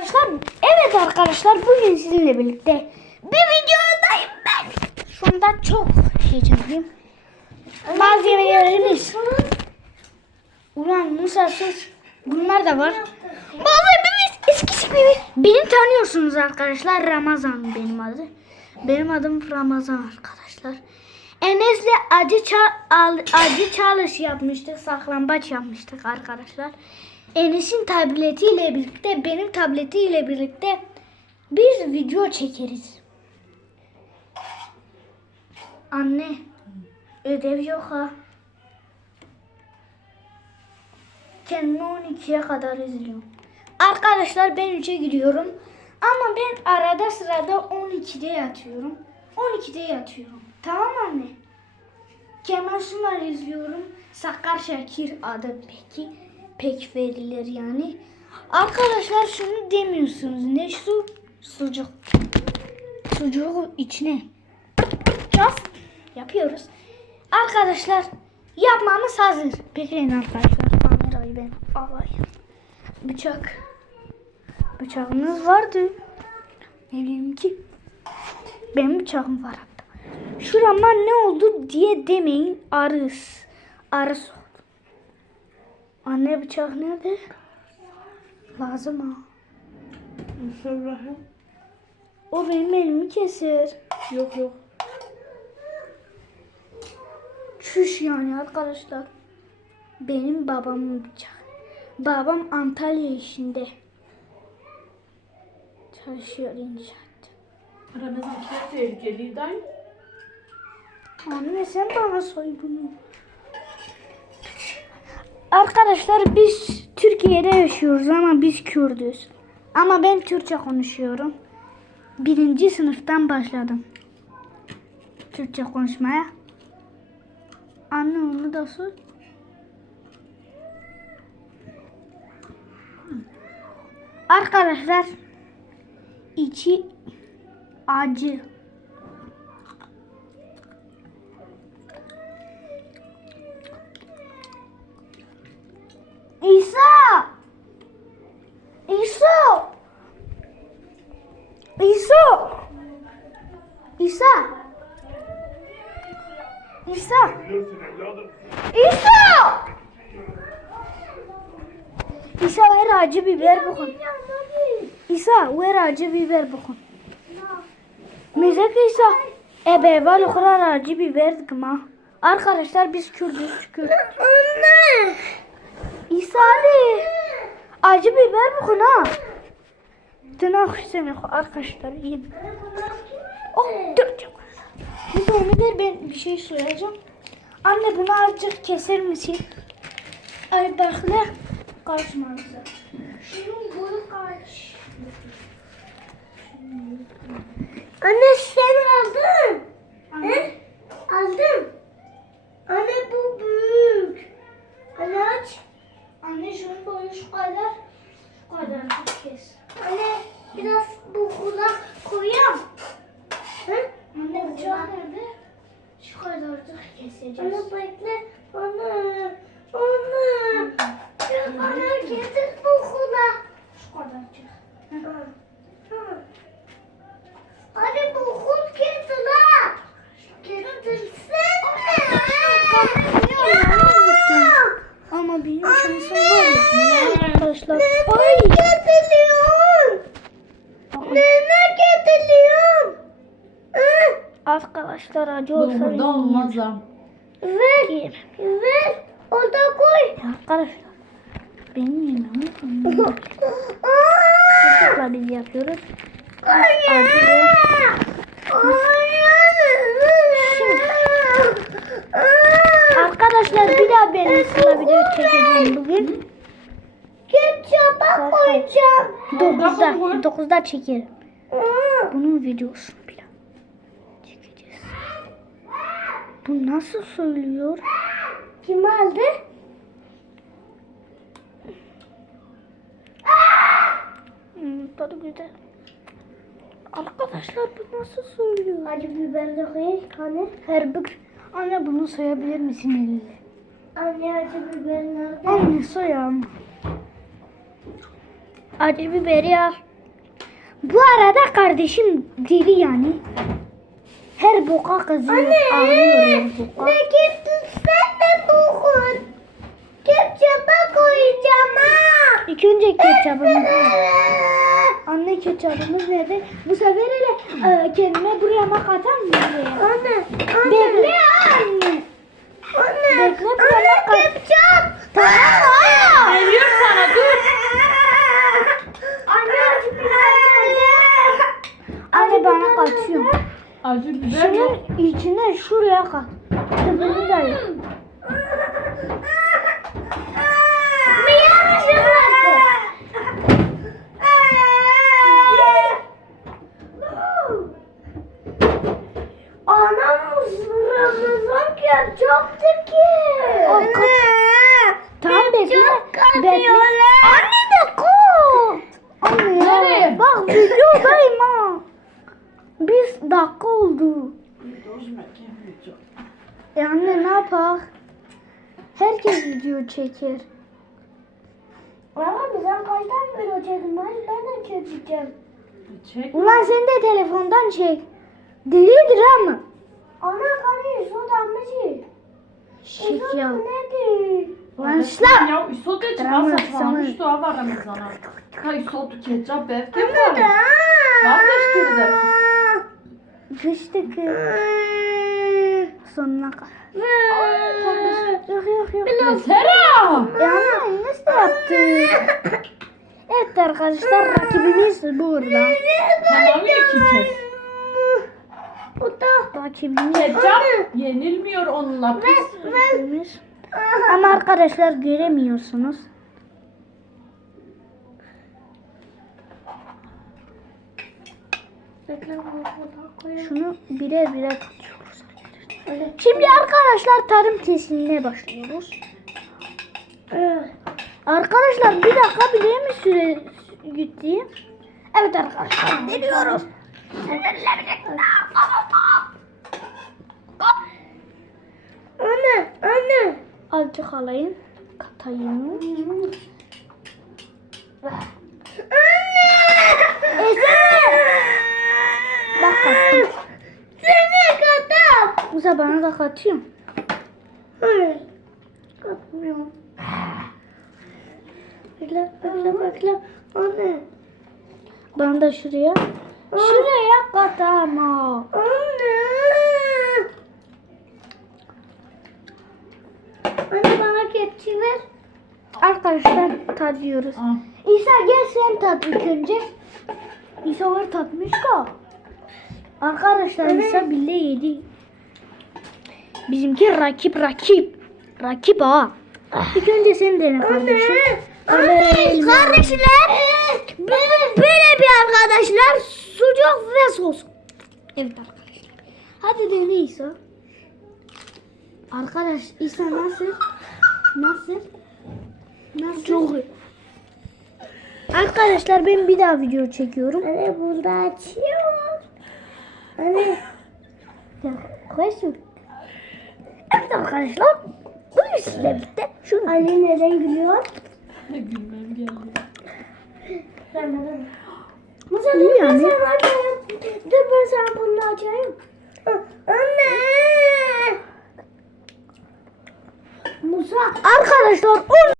arkadaşlar. Evet arkadaşlar bugün sizinle birlikte bir videodayım ben. Şu anda çok heyecanlıyım. Malzemelerimiz. Ulan Musa sus. Bunlar da var. Malzememiz eskisi gibi. Beni tanıyorsunuz arkadaşlar. Ramazan benim adı. Benim adım Ramazan arkadaşlar. Enes'le acı ça- al- acı çalış yapmıştık. Saklambaç yapmıştık arkadaşlar. Enes'in tabletiyle birlikte benim tabletiyle birlikte bir video çekeriz. Anne ödev yok ha. Kendimi 12'ye kadar izliyorum. Arkadaşlar ben 3'e gidiyorum. Ama ben arada sırada 12'de yatıyorum. 12'de yatıyorum. Tamam anne. Kemal Sunal izliyorum. Sakar Şakir adı peki. Pek verilir yani. Arkadaşlar şunu demiyorsunuz. Ne su? Sucuk. Sucuğu içine. Just yapıyoruz. Arkadaşlar yapmamız hazır. Bekleyin arkadaşlar. Kamerayı ben alayım. Bıçak. Bıçağınız vardı. Ne bileyim ki. Benim bıçağım var hatta. Şurama ne oldu diye demeyin. Arız. Arız. Anne bıçak nerede? Lazım ha. Müsevvahım. O benim elimi keser. Yok yok. Çüş yani arkadaşlar. Benim babamın bıçağı. Babam Antalya işinde. Çalışıyor inşaatta. Ramazan çok tehlikeliydi. Anne sen bana soy bunu. Arkadaşlar biz Türkiye'de yaşıyoruz ama biz Kürdüz. Ama ben Türkçe konuşuyorum. Birinci sınıftan başladım. Türkçe konuşmaya. Anne onu da sor. Arkadaşlar içi acı. İsa! İsa! İsa! İsa! İsa! İsa! İsa ver acı biber bakın. İsa ver acı biber bakın. Mezek İsa. Ebe val ukrar acı biber kıma. Arkadaşlar biz Kürdüz. Kürt. Anne! İsa Ali. Acı biber bakın ha. Tına seni arkadaşlar yiyin. Oh dur çok. Neyse onu ver ben bir şey söyleyeceğim. Anne bunu azıcık keser misin? Ay bak ne? Kaçmazsa. Şunun boyu kaç? Anne sen aldın. Anne. Aldım. Anne bu büyük. Anne aç. Anne şunun boyu şu kadar. Şu kadar kes. Anne biraz bu kulak koyayım. Hı? Anne bıçak nerede? Şu kadarcık Anne bekle. Anne. Ya anne getir bu kulak. Şu kadarcık. Hı. Anne bu kul getir la. Getirsene. Ama benim şansım var ya. Arkadaşlar. Ay. Getiriyorum. Nene getiriyorum. Arkadaşlar acı olsa Bu burada olmaz ha. Ver. Ver. Orada koy. Arkadaşlar. Benim yemeğimi koyuyorum. Aa! Çocukla biz yapıyoruz. Hayır. Acı Arkadaşlar bir daha ben sıra video çekeceğim bugün. Ketçapa koyacağım. 9'da. 9'da çekerim. Bunun videosunu bir daha çekeceğiz. Bu nasıl söylüyor? Kim aldı? Hmm, tadı güzel. Arkadaşlar bu nasıl söylüyor? Acı biber koy. Hani? Her bir... Anne bunu soyabilir misin elinle? Anne acı biber nerede? Anne soy ama. Acı biberi al. Bu arada kardeşim deli yani. Her boka kızıyor. Ağlıyor her boka. Ne de bugün. Ketçapa koyacağım ha. İlk önce ketçabımız Anne ketçabımız nerede? Bu sefer hele e, kendime buraya mak atar mı? Anne, anne. Bekle anne. Anne, Bekle buraya mak at. ketçap. Tamam. Geliyor sana dur. Anne nerede? Anne bana katıyor. Acı biber yok. Şunun içine şuraya kat. Tıpını da Ramazan ketçaptı ki. Kat- Tamam bekle. Katıyorlar. Anne de kat. Anne? Bak videodayım ha. Bir dakika oldu. E anne ne yapak? Herkes video çeker. Ama sen kaçtan beri çektin? Ben ben de çekeceğim. Çek. Ulan sen de telefondan çek. Delidir ama. Ana kanı su damlacı. Şık ya. Nedir? Ulan şlan. Ya Drama, basa çalmış sana. doğa var Ramazan'a. Ha isot ketçap befte var. Kardeş girdi. Kıştı kız. Sonuna kadar. Yok yok yok. Yeter E anne nasıl yaptı? Evet arkadaşlar rakibimiz burada. Tamam iki kez. Bu da. Rakibimiz Ketçap yenilmiyor onunla pis. Ama arkadaşlar göremiyorsunuz. Şunu birer birer katıyoruz. Şimdi arkadaşlar tarım testine başlıyoruz. Arkadaşlar bir dakika bile mi süre gitti? Evet arkadaşlar deniyoruz. Anne, anne. Azıcık alayım. Katayım. Bak kattım. Seni katam. Bu sefer bana da katıyorum. Hayır. Katmıyorum. Bekle, bekle, bekle. Anne. Bana da şuraya. Şuraya kat ama. Anne. Anne bana kepçe ver. Arkadaşlar tadıyoruz. Al. İsa gel sen tat ilk önce. İsa var tatmış da. Arkadaşlar İsa bile yedi. Bizimki rakip rakip. Rakip ha. İlk önce sen dene kardeşim. Anne, kardeşler. Böyle bir arkadaşlar sucuk ve sos. Evet arkadaşlar. Hadi dene İsa. Arkadaş İsa nasıl? Nasıl? Nasıl? Çok iyi. Arkadaşlar ben bir daha video çekiyorum. Anne burada açıyor. Ya, Koysun. Evet arkadaşlar. Bugün sizlerle birlikte şunu Anne neden gülüyor? Gülmem geldi. Ben de ben. Sen açayım. Dur ben sana bunu açayım. Anne. Arkadaşlar 10